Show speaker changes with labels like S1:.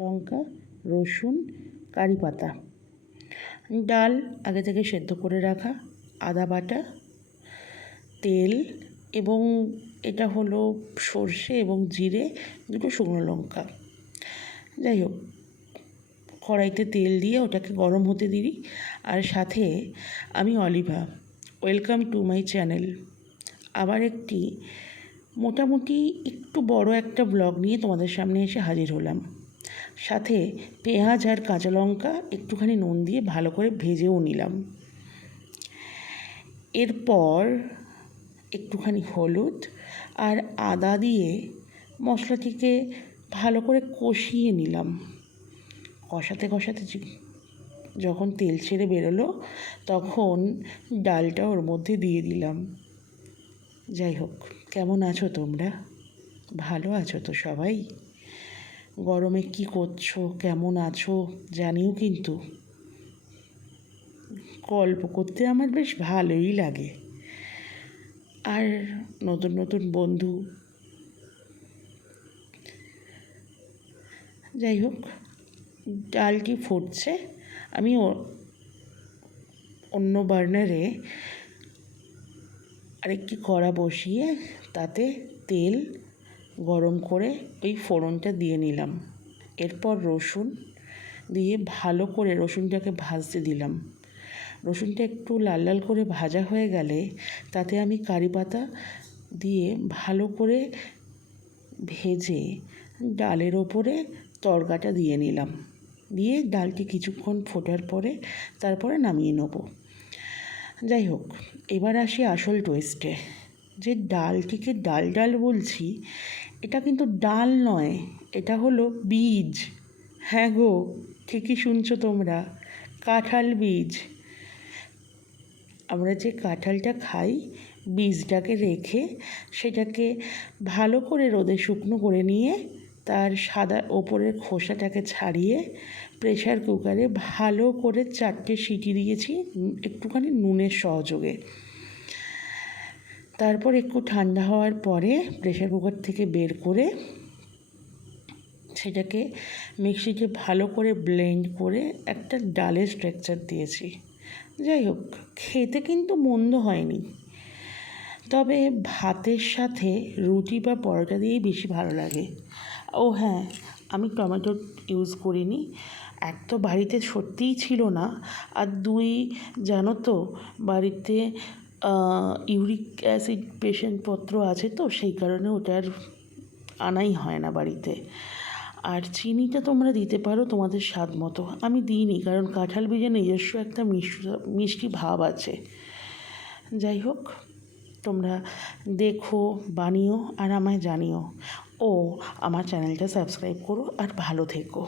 S1: লঙ্কা, রসুন, কারি পাতা। ডাল আগে থেকে সেদ্ধ করে রাখা। আদা বাটা, তেল এবং এটা হলো সর্ষে এবং জিরে, দুটো শুকনো লঙ্কা। যাই হোক, কড়াইতে তেল দিয়ে ওটাকে গরম হতে দিই আর সাথে আমি Oliva, welcome to my channel. আবার একটি মোটামুটি একটু বড় একটা ব্লগ নিয়ে তোমাদের সামনে এসে হাজির হলাম। সাথে পেঁয়াজ আর কাঁচা লঙ্কা একটুখানি নুন দিয়ে ভালো করে ভেজেও নিলাম। এরপর একটুখানি হলুদ আর আদা দিয়ে মশলাটিকে ভালো করে কষিয়ে নিলাম। কষাতে কষাতে যখন তেল ছেড়ে বেরোলো তখন ডালটা ওর মধ্যে দিয়ে দিলাম। যাই হোক, কেমন আছো তোমরা? ভালো আছো তো সবাই? গরমে কি করছ? কেমন আছো? জানিও কিন্তু। গল্প করতে আমার বেশ ভালোই লাগে। আর নতুন নতুন বন্ধু। যাই হোক ডালটি ফুটছে? আমি অন্য বার্নারে আরেকটি কড়া বসিয়ে তাতে তেল গরম করে ওই ফোড়নটা দিয়ে নিলাম। এরপর রসুন দিয়ে ভালো করে রসুনটাকে ভাজতে দিলাম। রসুনটা একটু লাল লাল করে ভাজা হয়ে গেলে তাতে আমি কারি পাতা দিয়ে ভালো করে ভেজে ডালের ওপরে তড়কাটা দিয়ে নিলাম। দিয়ে ডালটি কিছুক্ষণ ফোটার পরে তারপরে নামিয়ে নেব। যাই হোক, এবার আসি আসল টোয়েস্টে যে ডালটিকে ডাল ডাল বলছি, এটা কিন্তু ডাল নয়, এটা হলো বীজ। হ্যাঁ গো, ঠিকই শুনছো তোমরা, কাঁঠাল বীজ। আমরা যে কাঁঠালটা খাই, বীজটাকে রেখে সেটাকে ভালো করে রোদে শুকনো করে নিয়ে তার সাদা ওপরের খোসাটাকে ছাড়িয়ে প্রেশার কুকারে ভালো করে চারটে সিটি দিয়েছি, একটুখানি নুনের সহযোগে। তারপর একটু ঠান্ডা হওয়ার পরে প্রেশার কুকার থেকে বের করে সেটাকে মিক্সিতে ভালো করে ব্লেন্ড করে একটা ডালের স্ট্রাকচার দিয়েছি। যাই হোক, খেতে কিন্তু মন্দ হয়নি। তবে ভাতের সাথে রুটি বা পরোটা দিয়েই বেশি ভালো লাগে। ও হ্যাঁ আমি টমেটো ইউজ করিনি। এক তো বাড়িতে সত্যিই ছিল না। আর দুই, জানো তো, বাড়িতে ইউরিক অ্যাসিড পেশেন্টপত্র আছে তো, সেই কারণে ওটার আনাই হয় না বাড়িতে। আর চিনিটা তোমরা দিতে পারো তোমাদের স্বাদ মতো। আমি দিইনি, কারণ কাঁঠাল বীজে নিজস্ব একটা মিষ্টি মিষ্টি ভাব আছে। যাই হোক, তোমরা দেখো, বানিও আর আমায় জানিও। ও, আমার চ্যানেলটা সাবস্ক্রাইব করো আর ভালো থেকো।